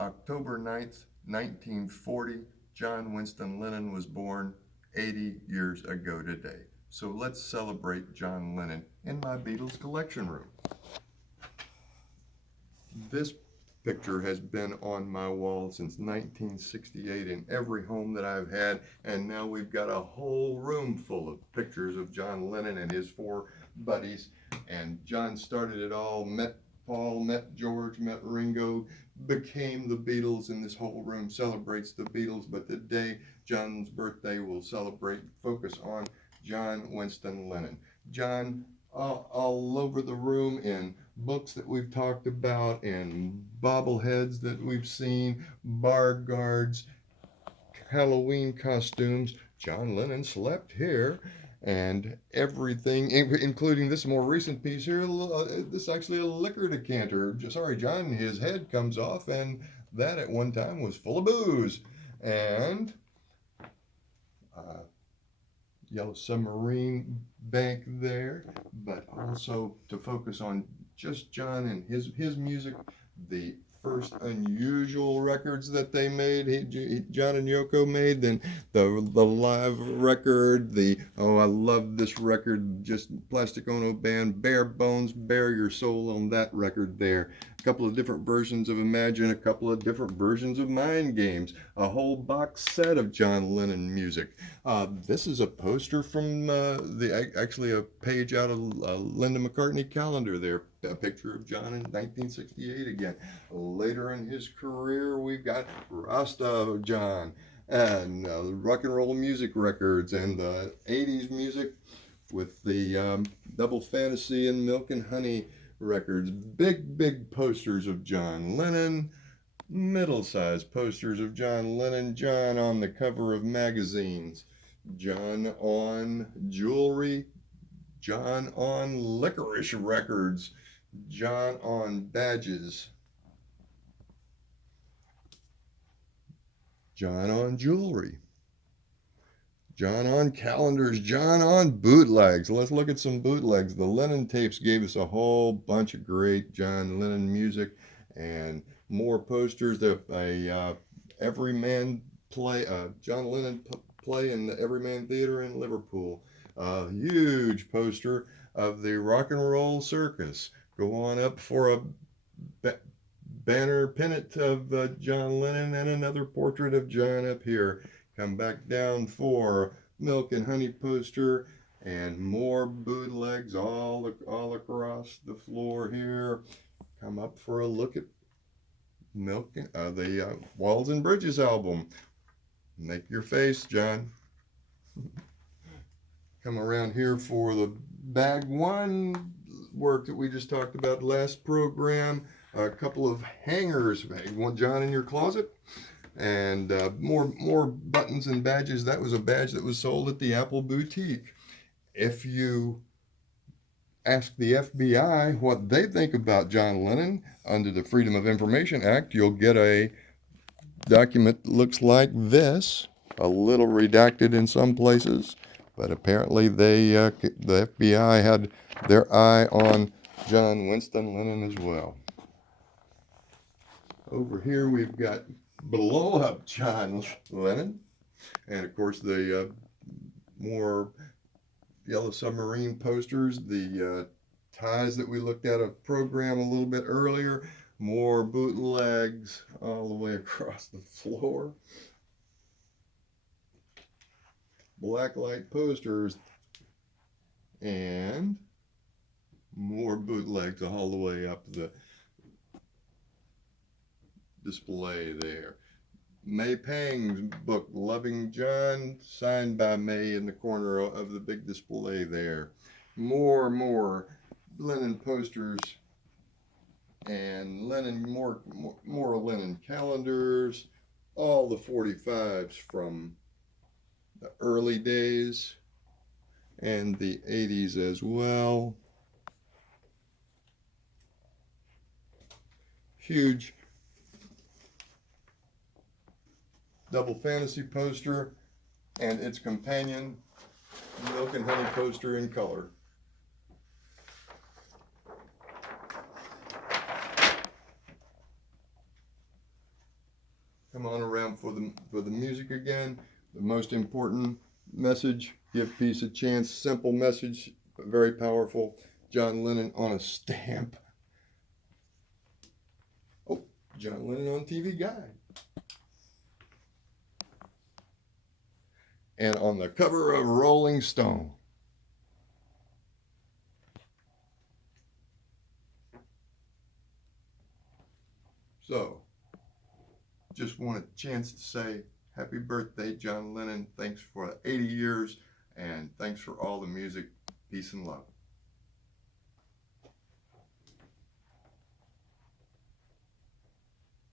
October 9th, 1940, John Winston Lennon was born 80 years ago today. So let's celebrate John Lennon in my Beatles collection room. This picture has been on my wall since 1968 in every home that I've had, and now we've got a whole room full of pictures of John Lennon and his four buddies. And John started it all, met Paul, met George, met Ringo, became the Beatles, and this whole room celebrates the Beatles. But today, John's birthday, will focus on John Winston Lennon. John, all over the room, in books that we've talked about, and bobbleheads that we've seen, bar guards, Halloween costumes. John Lennon slept here, and everything, including this more recent piece here. This is actually a liquor decanter. Sorry, John, his head comes off, and that at one time was full of booze. And Yellow Submarine Bank there, but also to focus on just John and his music, the first unusual records that they made, John and Yoko made, then the live record, I love this record, just Plastic Ono Band, Bare Bones, Bare Your Soul on that record there. A couple of different versions of Imagine, a couple of different versions of Mind Games, a whole box set of John Lennon music. This is a poster from actually a page out of Linda McCartney calendar there, a picture of John in 1968 again. Later in his career, we've got Rasta John and rock and roll music records and the 80s music with the Double Fantasy and Milk and Honey records. Big posters of John Lennon, middle-sized posters of John Lennon, John on the cover of magazines, John on jewelry, John on licorice records, John on badges, John on jewelry, John on calendars, John on bootlegs. Let's look at some bootlegs. The Lennon tapes gave us a whole bunch of great John Lennon music, and more posters. Everyman play, John Lennon play in the Everyman Theater in Liverpool. A huge poster of the Rock and Roll Circus. Go on up for a banner pennant of John Lennon, and another portrait of John up here. Come back down for Milk and Honey poster, and more bootlegs all across the floor here. Come up for a look at the Walls and Bridges album. Make your face, John. Come around here for the Bag One work that we just talked about last program. A couple of hangers. Want John in your closet? And more buttons and badges. That was a badge that was sold at the Apple Boutique. If you ask the FBI what they think about John Lennon under the Freedom of Information Act, you'll get a document that looks like this, a little redacted in some places, but apparently the FBI had their eye on John Winston Lennon as well. Over here we've got Blow Up John Lennon, and of course the more Yellow Submarine posters, the ties that we looked at a program a little bit earlier, more bootlegs all the way across the floor, blacklight posters, and more bootlegs all the way up the display there. May Pang's book, Loving John, signed by May in the corner of the big display there. More Lennon posters and more Lennon calendars, all the 45s from the early days and the 80s as well. Huge Double Fantasy poster and its companion Milk and Honey poster in color. come on around for the music again. The most important message: give peace a chance. Simple message, but very powerful. John Lennon on a stamp. Oh, John Lennon on TV Guide. And on the cover of Rolling Stone. So, just want a chance to say happy birthday, John Lennon. Thanks for 80 years, and thanks for all the music. Peace and love.